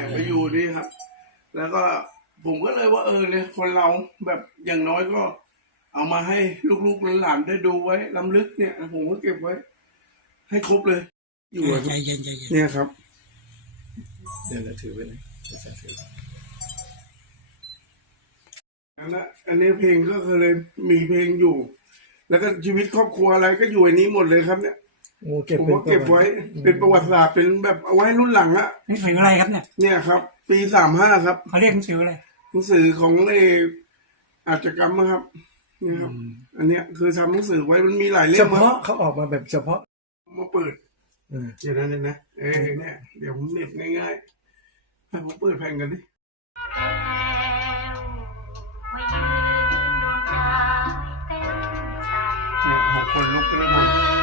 อบไปอยู่นี่ครับ แล้วก็ผมก็เลยว่าเออเนี่ยคนเราแบบอย่างน้อยก็ เอามาให้ลูกๆหลานๆได้ดูไว้ลำลึกเนี่ยผมก็เก็บไว้ ให้ครบเลย อยู่อะใจเย็นใจเย็นเนี่ยครับเดี๋ยวเราถือไว้เลยจะถืออันนั้นอันนี้เพลงก็คือเลยมีเพลงอยู่ แล้วก็ชีวิตครอบครัวอะไรก็อยู่ในนี้หมดเลยครับเนี่ย โอ้เก็บผมเป็นก็เก็บไว้เป็นประวัติศาสตร์เป็นแบบเอาไว้รุ่นหลังอะหนังสืออะไรครับเนี่ยเนี่ยครับ ปีสามห้าครับเขาเรียกหนังสืออะไรหนังสือของเอออาชญากรรมนะครับเนี่ยครับ อันเนี้ยคือทำหนังสือไว้มันมีหลายเล่เฉมคพาะรับเขาออกมาแบบเฉพาะมาเปิด เออเดี๋ยวนั้นเนี่ยนะ เออเนี่ย เดี๋ยวผมเน็บง่ายๆให้ผมเปิดแผ่นกันดิมายืนดวงใจเต้นใจเนี่ยหกคนลุกกันเลยหมด